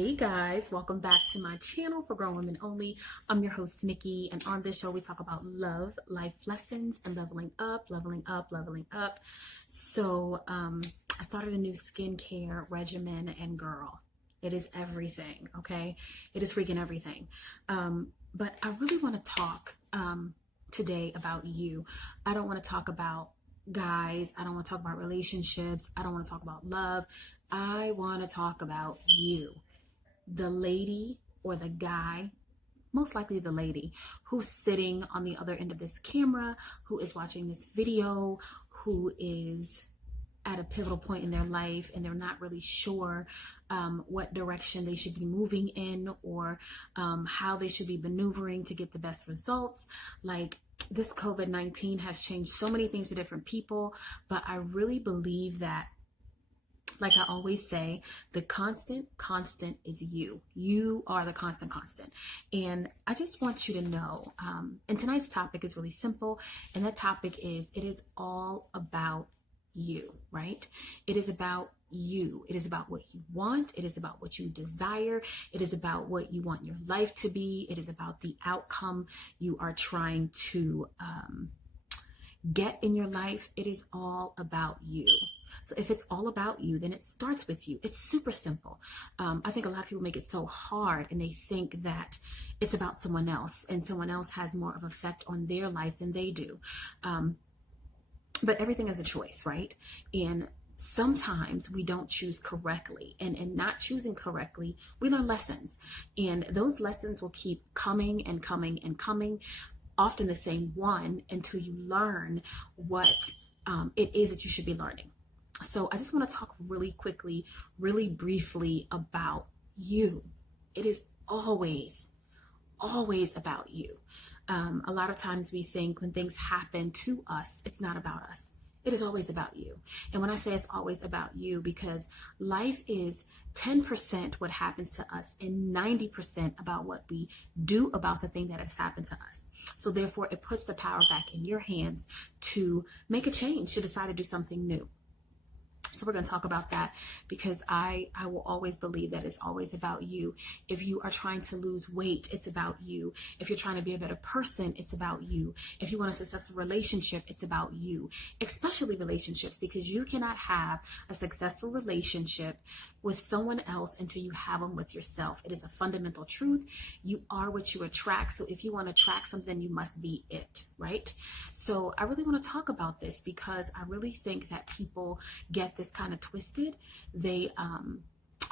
Hey guys, welcome back to my channel for Grown Women Only. I'm your host Nikki, and on this show we talk about love, life lessons, and leveling up, leveling up, leveling up. So I started a new skincare regimen, and girl, it is everything, okay? It is freaking everything. But I really want to talk today about you. I don't want to talk about guys. I don't want to talk about relationships. I don't want to talk about love. I want to talk about you, the lady or the guy, most likely the lady, who's sitting on the other end of this camera, who is watching this video, who is at a pivotal point in their life and they're not really sure what direction they should be moving in, or how they should be maneuvering to get the best results. Like, this COVID-19 has changed so many things for different people, but I really believe that, like I always say, the constant is you. You are the constant. And I just want you to know, and tonight's topic is really simple. And that topic is, it is all about you, right? It is about you. It is about what you want. It is about what you desire. It is about what you want your life to be. It is about the outcome you are trying to get in your life. It is all about you. So if it's all about you, then it starts with you. It's super simple. I think a lot of people make it so hard, and they think that it's about someone else, and someone else has more of an effect on their life than they do. But everything is a choice, right? And sometimes we don't choose correctly, and in not choosing correctly, we learn lessons, and those lessons will keep coming and coming and coming, often the same one, until you learn what it is that you should be learning. So I just want to talk really quickly, really briefly about you. It is always about you. A lot of times we think when things happen to us, it's not about us. It is always about you. And when I say it's always about you, because life is 10% what happens to us and 90% about what we do about the thing that has happened to us. So therefore, it puts the power back in your hands to make a change, to decide to do something new. So we're going to talk about that, because I will always believe that it's always about you. If you are trying to lose weight, it's about you. If you're trying to be a better person, it's about you. If you want a successful relationship, it's about you. Especially relationships, because you cannot have a successful relationship with someone else until you have them with yourself. It is a fundamental truth. You are what you attract. So if you want to attract something, you must be it, right? So I really want to talk about this, because I really think that people get this kind of twisted. They are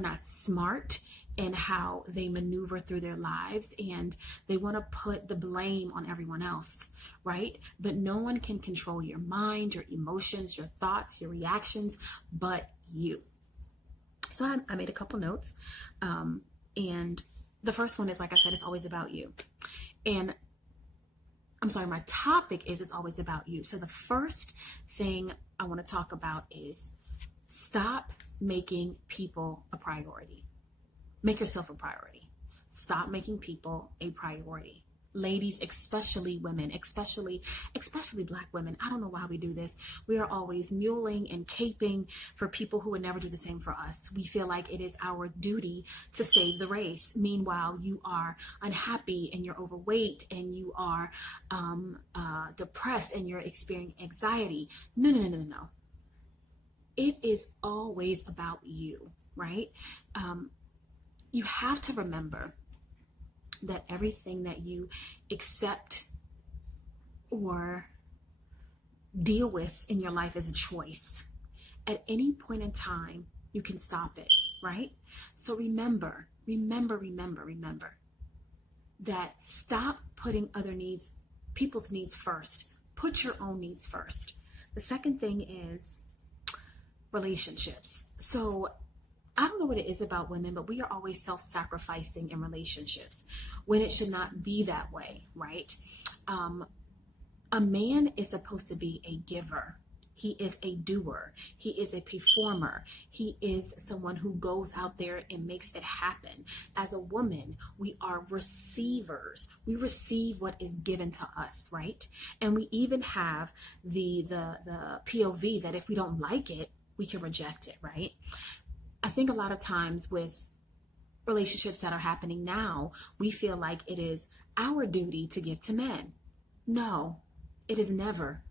not smart in how they maneuver through their lives, and they want to put the blame on everyone else, right? But no one can control your mind, your emotions, your thoughts, your reactions, but you. So I made a couple notes, and the first one is, like I said, it's always about you. And I'm sorry, my topic is, it's always about you. So the first thing I want to talk about is, stop making people a priority. Make yourself a priority. Stop making people a priority. Ladies, especially women, especially Black women. I don't know why we do this. We are always muling and caping for people who would never do the same for us. We feel like it is our duty to save the race. Meanwhile, you are unhappy and you're overweight and you are depressed and you're experiencing anxiety. No. It is always about you, right? You have to remember that everything that you accept or deal with in your life is a choice. At any point in time, you can stop it, right? So remember that stop putting people's needs first. Put your own needs first. The second thing is relationships. So I don't know what it is about women, but we are always self-sacrificing in relationships when it should not be that way, right? A man is supposed to be a giver. He is a doer. He is a performer. He is someone who goes out there and makes it happen. As a woman, we are receivers. We receive what is given to us, right? And we even have the POV that if we don't like it, we can reject it, right? I think a lot of times with relationships that are happening now, we feel like it is our duty to give to men. No, it is never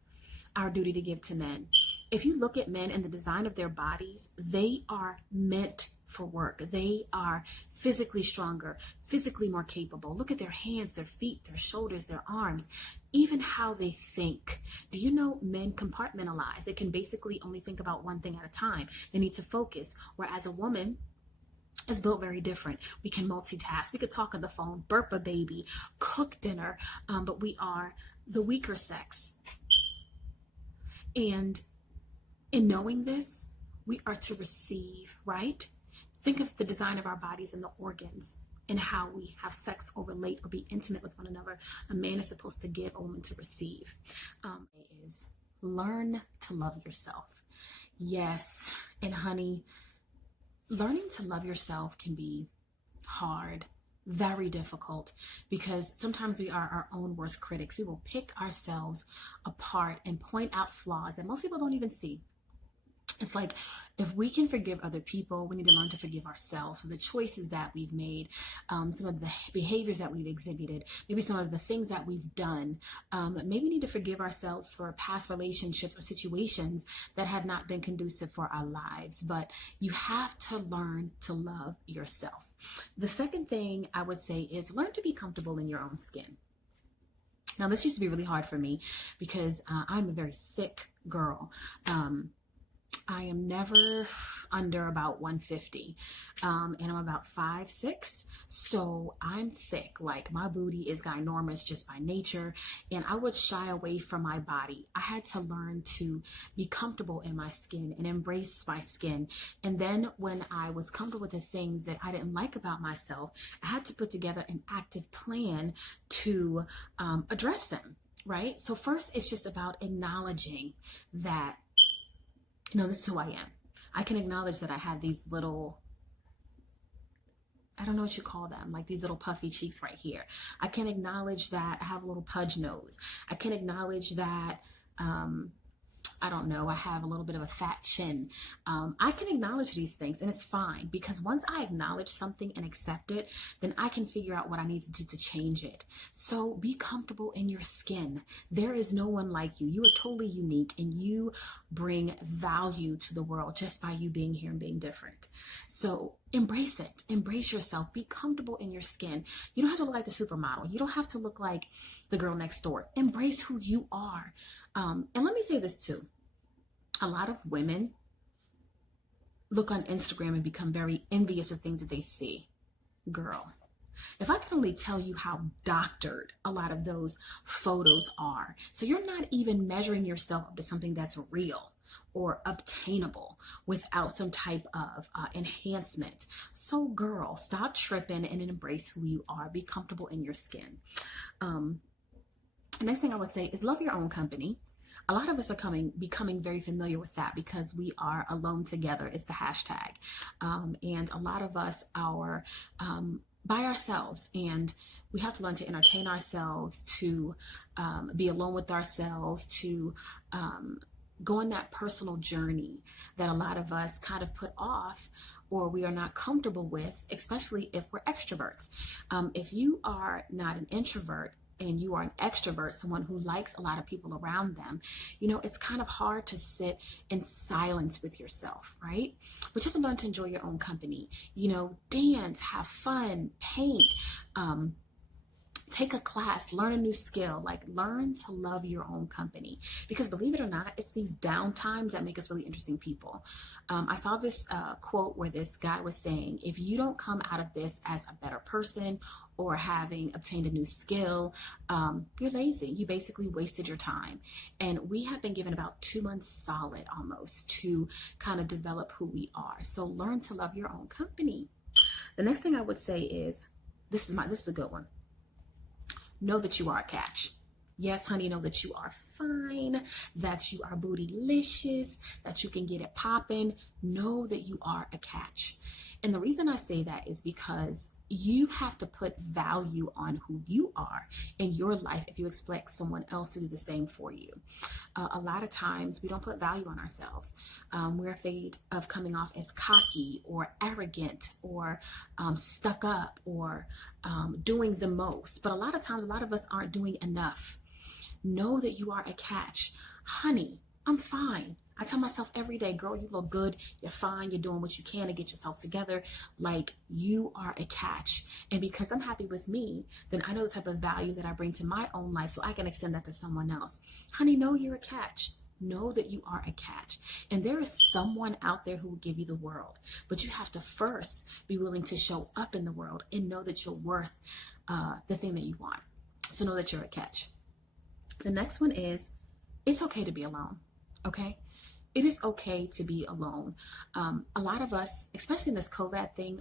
our duty to give to men. If you look at men and the design of their bodies, they are meant for work. They are physically stronger, physically more capable. Look at their hands, their feet, their shoulders, their arms, even how they think. Do you know men compartmentalize? They can basically only think about one thing at a time. They need to focus. Whereas a woman is built very different. We can multitask. We could talk on the phone, burp a baby, cook dinner, but we are the weaker sex. And in knowing this, we are to receive, right? Think of the design of our bodies and the organs and how we have sex or relate or be intimate with one another. A man is supposed to give, a woman to receive. Is learn to love yourself. Yes, and honey, learning to love yourself can be hard, very difficult, because sometimes we are our own worst critics. We will pick ourselves apart and point out flaws that most people don't even see. It's like, if we can forgive other people, we need to learn to forgive ourselves for the choices that we've made, some of the behaviors that we've exhibited, maybe some of the things that we've done. Maybe we need to forgive ourselves for past relationships or situations that have not been conducive for our lives. But you have to learn to love yourself. The second thing I would say is learn to be comfortable in your own skin. Now, this used to be really hard for me because I'm a very thick girl. I am never under about 150, and I'm about 5'6", so I'm thick. Like, my booty is ginormous just by nature, and I would shy away from my body. I had to learn to be comfortable in my skin and embrace my skin. And then when I was comfortable with the things that I didn't like about myself, I had to put together an active plan to address them, right? So first, it's just about acknowledging that, you know, this is who I am. I can acknowledge that I have these little, I don't know what you call them, like these little puffy cheeks right here. I can acknowledge that I have a little pudge nose. I can acknowledge that, I don't know, I have a little bit of a fat chin. I can acknowledge these things, and it's fine, because once I acknowledge something and accept it, then I can figure out what I need to do to change it. So be comfortable in your skin. There is no one like you. You are totally unique, and you bring value to the world just by you being here and being different. So embrace it. Embrace yourself. Be comfortable in your skin. You don't have to look like the supermodel. You don't have to look like the girl next door. Embrace who you are. And let me say this too. A lot of women look on Instagram and become very envious of things that they see. Girl, if I could only tell you how doctored a lot of those photos are. So you're not even measuring yourself up to something that's real or obtainable without some type of enhancement. So girl, stop tripping and embrace who you are. Be comfortable in your skin. Next thing I would say is love your own company. A lot of us are becoming very familiar with that because we are alone together. It's the hashtag. And a lot of us are by ourselves, and we have to learn to entertain ourselves, to be alone with ourselves, to go on that personal journey that a lot of us kind of put off or we are not comfortable with, especially if we're extroverts. If you are not an introvert, and you are an extrovert, someone who likes a lot of people around them, you know, it's kind of hard to sit in silence with yourself, right? But you have to learn to enjoy your own company. You know, dance, have fun, paint, take a class, learn a new skill, like learn to love your own company. Because believe it or not, it's these down times that make us really interesting people. I saw this quote where this guy was saying, if you don't come out of this as a better person or having obtained a new skill, you're lazy. You basically wasted your time. And we have been given about 2 months solid almost to kind of develop who we are. So learn to love your own company. The next thing I would say is, this is a good one. Know that you are a catch. Yes, honey, know that you are fine, that you are bootylicious, that you can get it popping. Know that you are a catch. And the reason I say that is because you have to put value on who you are in your life if you expect someone else to do the same for you. A lot of times we don't put value on ourselves. We're afraid of coming off as cocky or arrogant or stuck up or doing the most. But a lot of times, a lot of us aren't doing enough. Know that you are a catch. Honey, I'm fine. I tell myself every day, girl, you look good. You're fine. You're doing what you can to get yourself together. Like, you are a catch. And because I'm happy with me, then I know the type of value that I bring to my own life so I can extend that to someone else. Honey, know you're a catch. Know that you are a catch. And there is someone out there who will give you the world. But you have to first be willing to show up in the world and know that you're worth the thing that you want. So know that you're a catch. The next one is, it's okay to be alone. Okay? It is okay to be alone. A lot of us, especially in this COVID thing,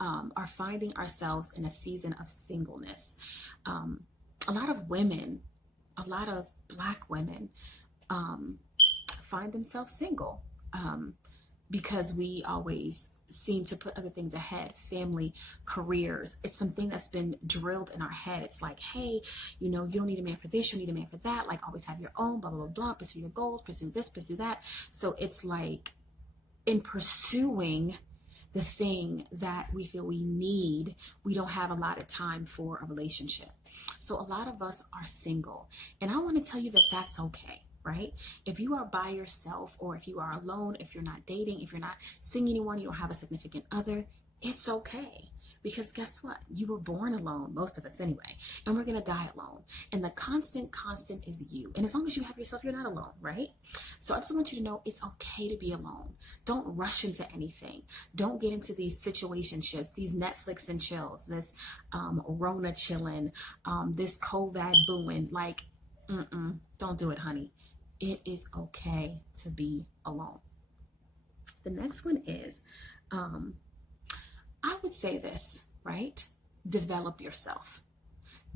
are finding ourselves in a season of singleness. A lot of women, a lot of Black women find themselves single because we always seem to put other things ahead, family, careers. It's something that's been drilled in our head. It's like, hey, you know, you don't need a man for this, you need a man for that. Like, always have your own, blah, blah, blah, blah. Pursue your goals, pursue this, pursue that. So it's like, in pursuing the thing that we feel we need, we don't have a lot of time for a relationship. So a lot of us are single. And I want to tell you that that's okay. Right? If you are by yourself, or if you are alone, if you're not dating, if you're not seeing anyone, you don't have a significant other, it's okay. Because guess what? You were born alone, most of us anyway, and we're going to die alone. And the constant is you. And as long as you have yourself, you're not alone, right? So I just want you to know it's okay to be alone. Don't rush into anything. Don't get into these situationships, these Netflix and chills, this Rona chilling, this COVID booing. Like, don't do it, honey. It is okay to be alone. The next one is, I would say this, right? Develop yourself.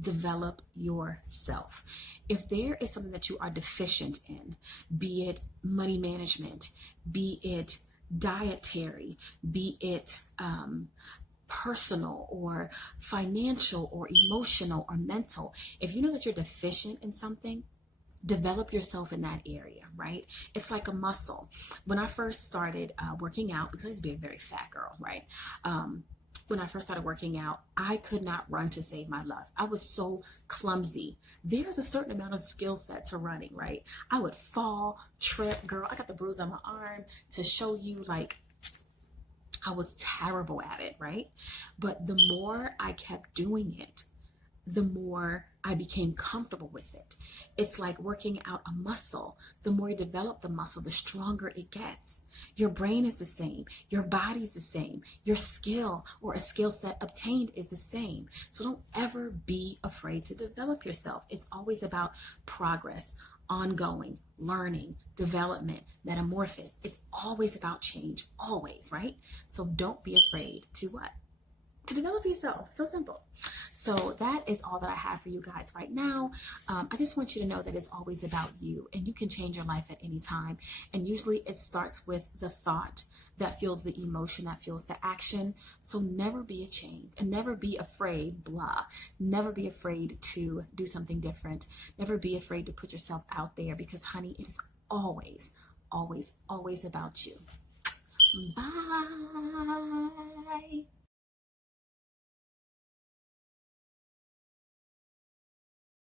Develop yourself. If there is something that you are deficient in, be it money management, be it dietary, be it personal or financial or emotional or mental, if you know that you're deficient in something, develop yourself in that area, right? It's like a muscle. When I first started working out, because I used to be a very fat girl, right? When I first started working out, I could not run to save my life. I was so clumsy. There's a certain amount of skill set to running, right? I would fall, trip, girl. I got the bruise on my arm to show you, like, I was terrible at it, right? But the more I kept doing it, the more I became comfortable with it. It's like working out a muscle. The more you develop the muscle, the stronger it gets. Your brain is the same. Your body's the same. Your skill or a skill set obtained is the same. So don't ever be afraid to develop yourself. It's always about progress, ongoing, learning, development, metamorphosis. It's always about change, always, right? So don't be afraid to what? To develop yourself. So simple. So that is all that I have for you guys right now. I just want you to know that it's always about you, and you can change your life at any time. And usually it starts with the thought that fuels the emotion, that fuels the action. So never be ashamed and never be afraid, never be afraid to do something different. Never be afraid to put yourself out there, because honey, it is always, always, always about you. Bye.